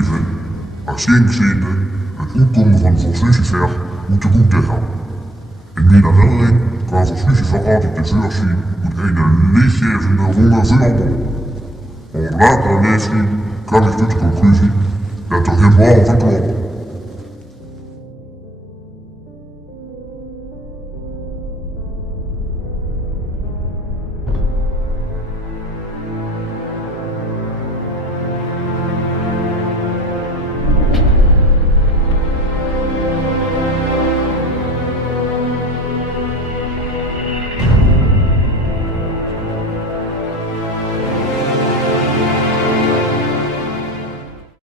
leven als ziende het inkomen van voor Lucifer moet te goed gaan. In mijn herinnering kan voor Lucifer altijd de deur zien met een liefgevende ronde vuurbal. Op latere leeftijd kwam ik tot de conclusie dat er geen bal van klopt.